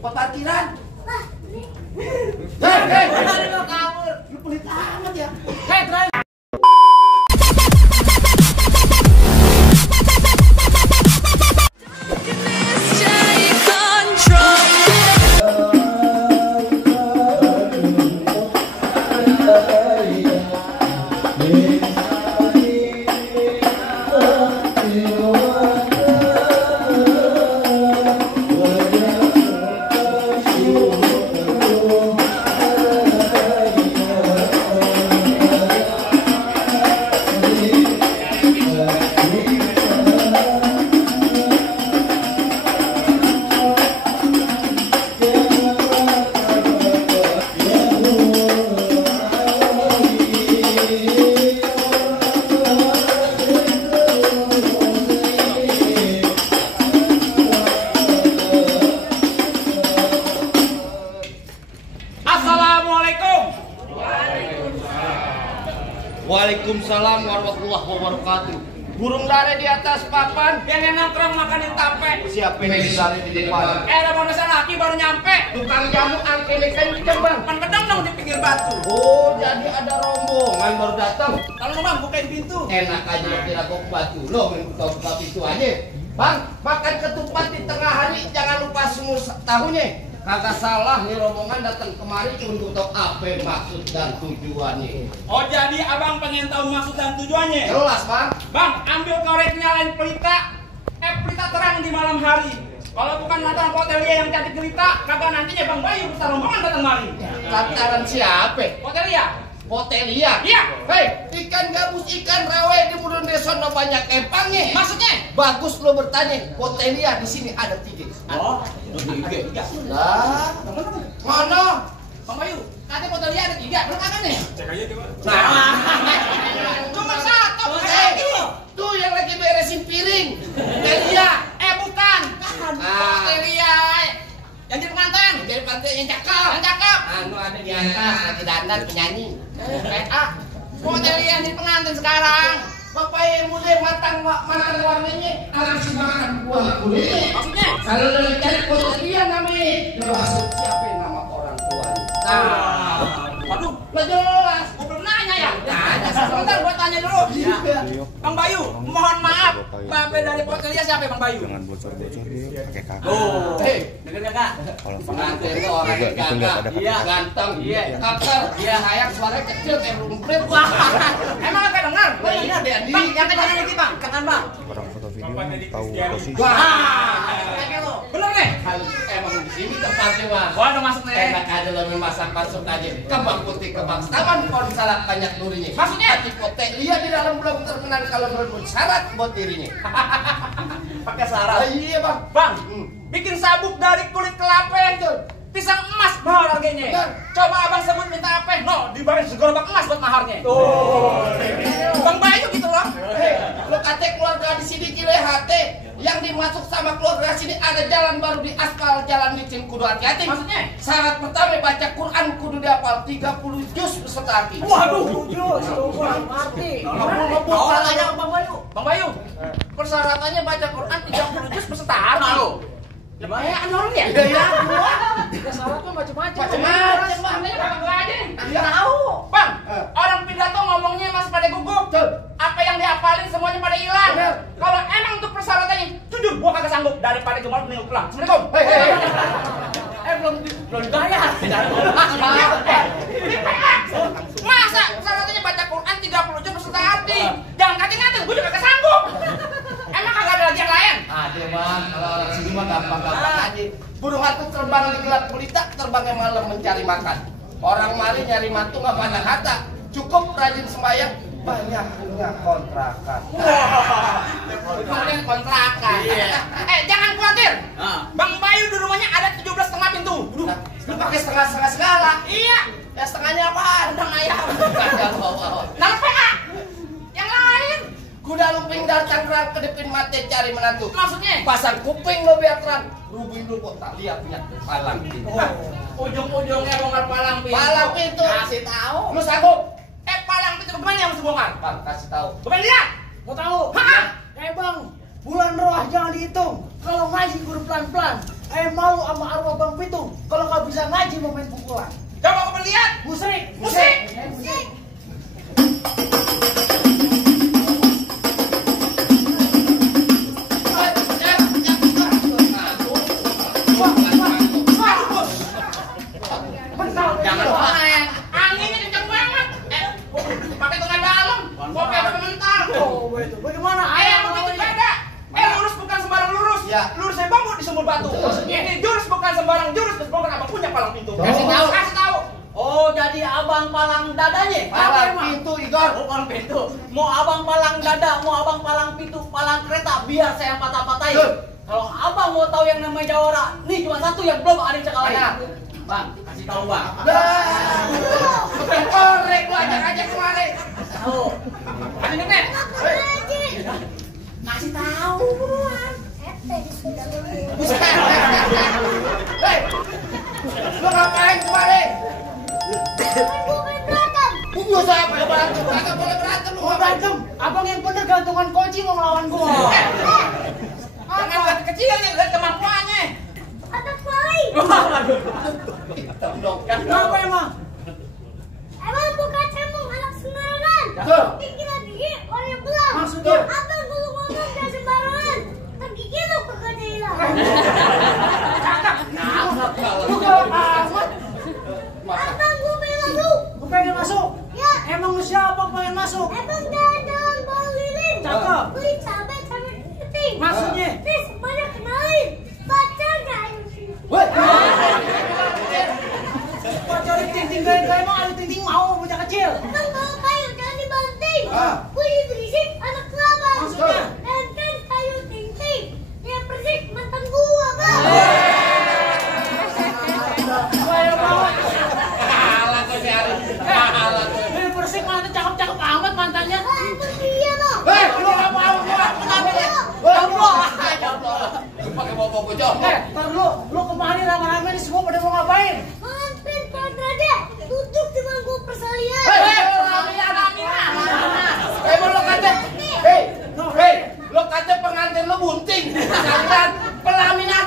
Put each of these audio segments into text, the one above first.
Buat parkiran. Hei, Lu kabur. Lu pelit amat ya. hei, driver. Waalaikumsalam warahmatullahi wabarakatuh. Burung dara di atas papan, Yang nongkrong makanin tape. siapa yang dari di depan? Ada manusia laki baru nyampe. Tukang jamu angkene kenceng bang. Pan gedong dong di pinggir batu. Oh, jadi ada rombongan baru datang. Kalau bang bukain pintu. Enak aja kira kok batu. Lo main buka pintu aja. Bang, makan ketupat di tengah hari jangan lupa semur tahunya. Kagak salah nih rombongan datang kemari untuk tahu apa maksud dan tujuannya. Oh jadi abang pengen tahu maksud dan tujuannya? Jelas bang. Bang, ambil korek nyalain pelita. Pelita terang di malam hari. Kalau bukan nonton Potelia yang cantik gelita, kagak nantinya Bang Bayu besar rombongan datang mari. Lantaran siapa? Potelia. Potelia. Iya. Hei, ikan gabus, ikan rawe di Budon Desono banyak empangnya. Maksudnya? Bagus lo bertanya. Potelia di sini ada 3. Oh, tiga. Lah, mana? Bang Bayu, katanya Potelia ada 3, bener kagak nih? Cek aja coba. Nah, Cuma satu, tuh yang lagi beresin piring. Potelia. bukan. Potelia. Yang jadi pengantin. Dari pantai yang cakep. Yang cakep. Anu ada di atas, lagi dandan penyanyi. Potelia yang jadi pengantin sekarang. Bapak yang muda matang warnanya harus makan buah kulitnya. Maksudnya? Kalau dari cari Potelia namanya, maksud siapa yang nama orang tuanya? Waduh, Lah jelas. gua belum nanya ya. Nanya, Sebentar gua tanya dulu. Iya. Bang Bayu, mohon maaf. Bapak dari Potelia siapa ya Bang Bayu? Jangan bocor-bocor dia pakai kakak. Oh, denger gak? Kalau Pengantin itu orang yang itu lihat ada gagah, iya, kaki. ganteng, Iya. kakak, iya, hayang, suaranya kecil kayak rumput. Wah, emang agak dengar? Iya, dia di. Bang, yang kencang lagi bang, jangan bang. Orang foto video tahu posisi. Bener nih? Emang di sini tempatnya mas. Gua udah masuk nih. Enak aja lo masak masuk aja. Kembang putih, kembang taman, pohon salak banyak durinya. Maksudnya? Hati Potelia di dalam belum terkenal kalau berebut syarat buat dirinya. Pakai syarat. Iya bang. Bang, bikin sabuk dari kulit kelapa. Pisang emas mahal harganya. Bener. Coba abang sebut minta apa? No, dibayar segerobak emas buat maharnya. Bang Bayu gitu loh. Hei, lo kate keluarga di sini kile hati. Yang dimasuk sama keluarga sini ada jalan baru di aspal, jalan licin kudu hati-hati. Maksudnya? Syarat pertama baca Quran kudu dihafal 30 juz beserta arti. Waduh, mati. Tanya Bang Bayu. Bang Bayu, persyaratannya baca Quran 30 juz beserta arti. Gimana ya? Anormal ya? Iya. Syaratnya macam-macam. Macam-macam, Bang. Gua aja. Iya. Tahu. Bang, orang pidato ngomongnya masih pada gugup. Apa yang dihafalin semuanya pada hilang. Bener. Kalau emang untuk persyaratannya, jujur gua kagak sanggup daripada cuma mending pulang. Assalamualaikum. Belum dibayar. Masa persyaratannya baca Quran 30 juz beserta arti? Jangan ngatin-ngatin, gua juga kagak sanggup. Emang kagak ada lagi yang lain? Ada bang, kalau orang sini mah gampang-gampang aja. Burung hantu terbang di gelap gulita, terbangnya malam mencari makan. Orang mari nyari mantu nggak pandang harta, cukup rajin sembahyang, banyak punya kontrakan. Kemudian kontrakan. Jangan khawatir. Bang Bayu di rumahnya ada 17,5 pintu. Nah, lu pakai setengah-setengah segala. Iya. Ya setengahnya apaan? Udang ayam. Nah, Nama PA. Yang lain. kuda lumping datang kerang kedipin mati cari menantu. Maksudnya? Pasang kuping lo biar terang. Rubi lu kok tak lihat punya palang pintu. Ujung-ujungnya bongkar palang pintu. Palang pintu. Kasih tahu. Lu sanggup? Palang pintu bagaimana yang mesti bongkar? Bang, kasih tahu. Gue pengen lihat. Mau tahu? Hah? Bang, bulan roh jangan dihitung. Kalau ngaji kudu pelan-pelan. Malu sama arwah Bang Pitu. bisa ngaji mau main pukulan. Coba kamu lihat. Musrik. Musik. Jangan panen. Anginnya kencang banget. Pakai tengah dalam. Kopi apa mental. Oh, betul. Bagaimana? Ayo begitu beda. Lurus bukan sembarang lurus. Ya. Lurus saya bangun di sumur batu. Ini jurus bukan sembarang jurus. Bukan abang punya palang pintu. Kasih tahu. Kasih tahu. Oh, jadi abang palang dadanya? Palang pintu, Igor. Oh, palang pintu. Mau abang palang dada, mau abang palang pintu, palang kereta, biar saya patah-patahin. Kalau abang mau tahu yang namanya jawara, nih cuma satu yang belum ada yang cekalahin. Bang, kasih tahu bang. Korek lu ajak aja kemarin. Tahu. Ada nih. Kasih tahu buruan. Hei, lu ngapain kemarin? Gua saya berantem, kagak boleh berantem lu. Mau berantem? Abang yang bener gantungan kunci mau ngelawan gua. Jangan kecil nih, lihat kemampuannya. Hitam dong. Kenapa emang? Emang bukan cemong anak sembarangan. Tuh. Kira gigi orang yang belang. Maksudnya? Abang dulu ngomong gak sembarangan. Kan gigi lu kagak hilang. Lu galak amat. Abang gue pengen masuk. Gua pengen masuk. Ya. Emang lu siapa pengen masuk? Emang dagang bau lilin. Cakep. Beli cabai kepiting. Maksudnya? Terus banyak kenalin. Pacarnya ayo sini. Woi. Pacarin ting-ting gaya-gaya emang ada ting-ting mau bocah kecil. Abang bawa kayu jangan dibanting. Ah. Bunyi berisik anak kelabang. Maksudnya? Enten kayu ting-ting. Yang berisik mantan gua bang. Saya banget. Kalah kau nyari. Kalah kau. Ini persik mantan cakep-cakep amat mantannya. Ah, itu dia bang. Hei, lu nggak mau gua. Pakai bawa bocor. Ntar lu kemari rame-rame nih semua pada mau ngapain? Mampir Padrada. Duduk di bangku persalinan. Emang lo kata, lo kata pengantin lo bunting, jangan pelaminan.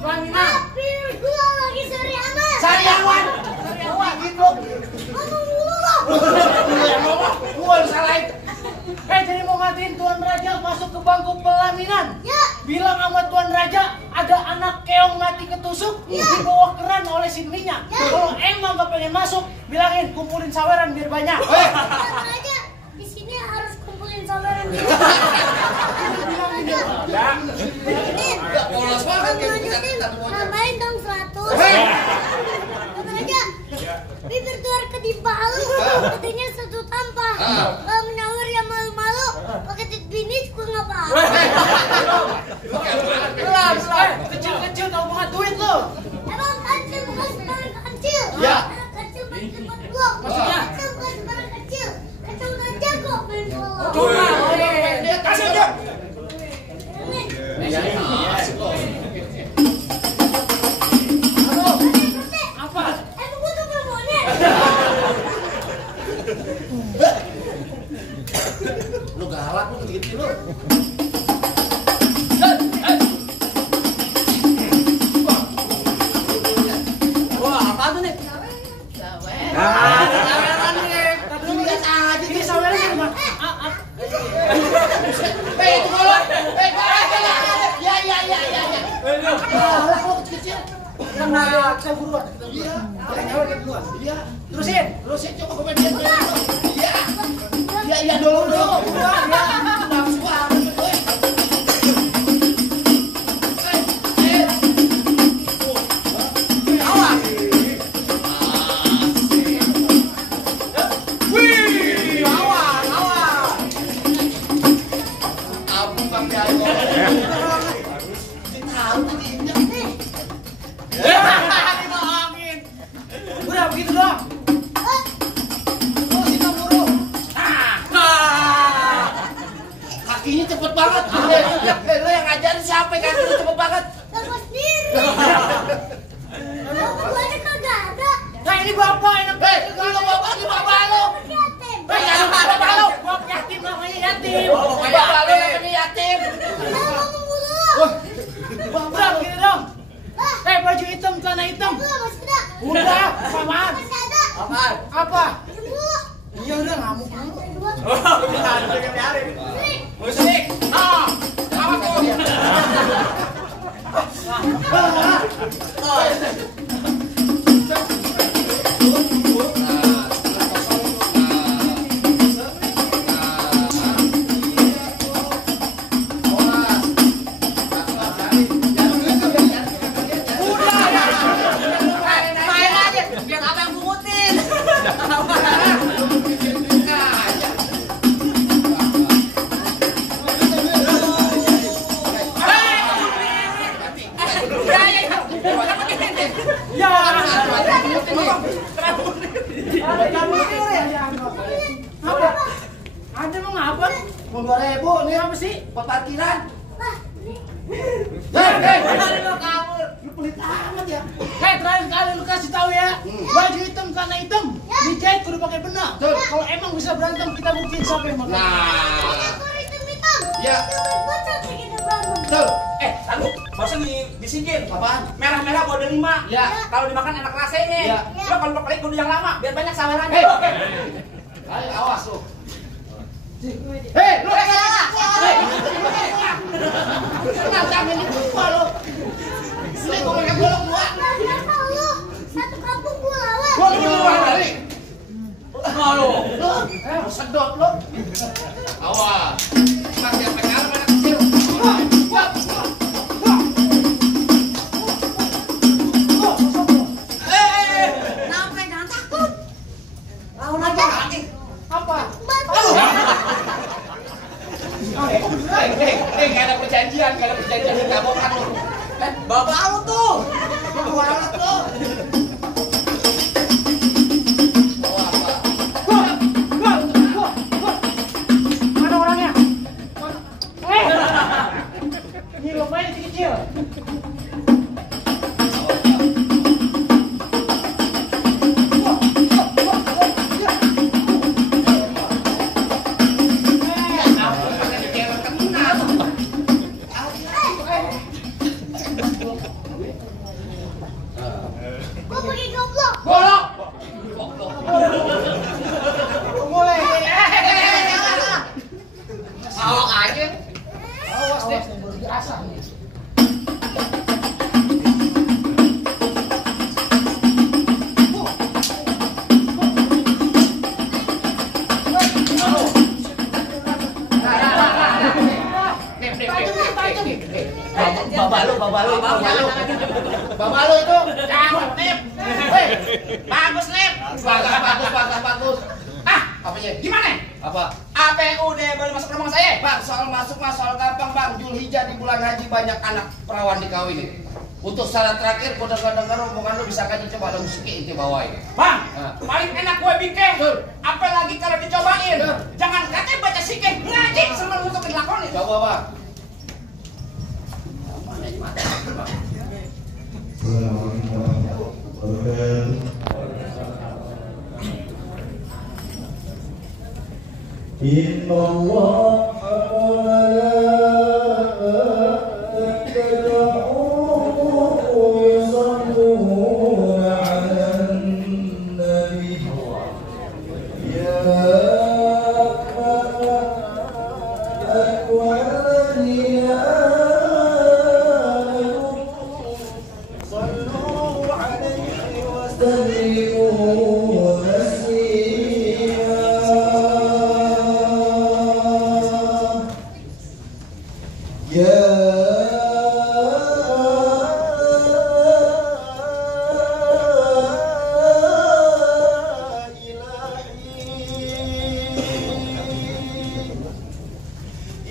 Tapi gua lagi sariawan. Sariawan gitu. Ngomong dulu lo. Gua salahin. Jadi mau ngatiin Tuan Raja masuk ke bangku pelaminan. Ya. Bilang sama Tuan Raja ada anak keong mati ketusuk dibawa keran oleh singlinya. Kalau emang gak pengen masuk, bilangin kumpulin saweran biar banyak. Tenang aja. Di sini harus kumpulin saweran. Polos banget Kamu lanjutin. Nambahin dong 100. Tenang aja. Bibir tuar kedimpa halu. Katanya satu tanpa. Kalau menawar yang malu-malu. Pakai tit bini juga nggak apa-apa. Pelan, kecil-kecil tau banget duit lo. Emang kancil bukan sembarang kancil. Ya. Kancil main tempat blok. Maksudnya? Kancil bukan sembarang kecil. Kancil udah jago main bola. Cuma, Kasih aja. Ini. apa? Emang gua tuh perempuannya. Lu galak lu gitu lu. Wah, apa tuh nih? Saweran nih. Tapi lu lihat aja ini saweran di rumah. Itu kalau, ya. Galak lu kecil. Karena saya buruan. Iya. Nyawa dia duluan. Iya. Terusin. Coba komen dia. Iya dulu. Nafsu banget gue. Awas. Wih, awas. Abu sampai ayo. Tahu tadi injak nih. Dibohongin. Udah begitu doang. Terus kita buru. Kakinya cepet banget. Lo yang ngajarin siapa kaki lu cepet banget? Bapak sendiri. Bapak gua kagak ada. Nah ini bapak enak. Kalau bapak ini bapak lo. Yatim. Jangan bapak lo. Bapak yatim namanya yatim. Bapak lo namanya yatim. Ngomong dulu. Udah begitu dong. Baju hitam, celana hitam. Gua masih Udah, paman. Masih ada. Apaan? Apa? Jemu. Iya udah ngamuk. Dua. Musik. Nah, apa tuh? Main aja, biar apa yang pungutin? Ya. Ada kamu ya. Apa? Ada mau ngapa? Mau 2.000 nih Apa sih? buat parkiran. Lah, Kabur. Lu pelit amat ya. Hei, terakhir kali lu kasih tahu ya. Baju hitam karena hitam. Dijahit kudu pakai benang. Kalau emang bisa berantem kita buktiin siapa yang makan. Nah, ekor hitam-hitam. Ya. Bocor kita berantem. betul. Tunggu, bosan bisikin. Apaan? Merah-merah kode 5. Ya. Kalau dimakan enak rasanya. Ya. Lo kalau pelik kudu yang lama, biar banyak sawerannya. Hei. Ayo awas lu. Hei, lu Nantang ini gua lu. Ini gua pakai golok gua. Kenapa lu? Satu kampung gua lawan. Gua lu luar dari. Malu. Lu sedot lu. Awas. Masih pakai anak kecil. Wah. Kenapa jangan takut? Lawan aja. Apa? Nggak ada perjanjian di kabokan lu. Bapak lu tuh. Walat lu. Mana orangnya? Ini lumayan kecil. Gua pakai goblok. Golok. Boleh. Awak aja. Awas deh. Biasa. Babalu itu. Cakep, Lip. Hei, Bagus, Lip. bagus. Apanya? Gimana? Apa? APUD boleh masuk rumah saya? Bang, soal masuk mah soal gampang bang. Julhijjah di bulan haji banyak anak perawan dikawinin. Untuk syarat terakhir, gua dengar omongan lu bisa kaji coba ada musiki itu bawain. Bang, Nah. paling enak gue bikin. Betul. Apalagi kalau dicobain. Betul. Jangan katanya baca sikeh, ngaji sebelum untuk dilakonin. Coba bang. Inna Allah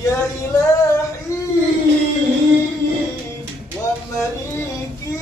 Ya ilahi wa maliki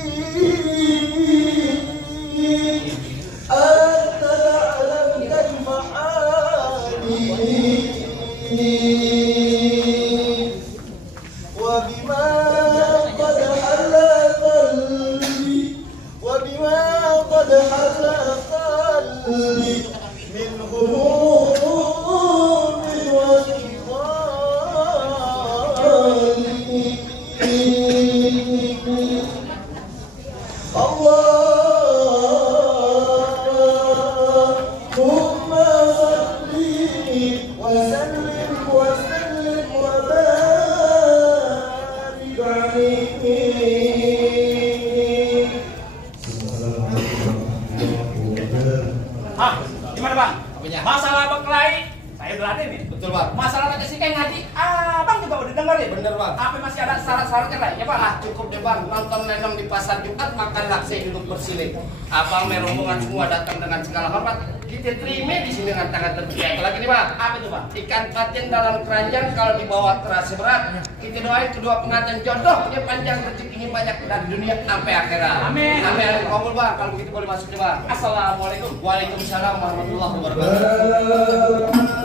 Hah, gimana bang? Apanya? Masalah berkelahi, saya belatin nih. Betul bang. Masalah tadi si kayak ngaji, abang juga udah dengerin. Bener bang. Tapi masih ada syarat-syaratnya lah, ya bang. Ah cukup deh bang, nonton nenong di pasar Jumat, makan laksa duduk bersiling. Abang rombongan semua datang dengan segala hormat. Kita terima di sini dengan tangan terbuka. Apalagi nih bang, Apa itu bang? ikan patin dalam keranjang kalau dibawa terasa berat. Kita doain kedua pengantin jodohnya panjang, rezekinya banyak dari dunia sampai akhirat. Amin. Amin. Kabul bang, kalau begitu boleh masuk nih bang. Assalamualaikum. Waalaikumsalam warahmatullahi wabarakatuh.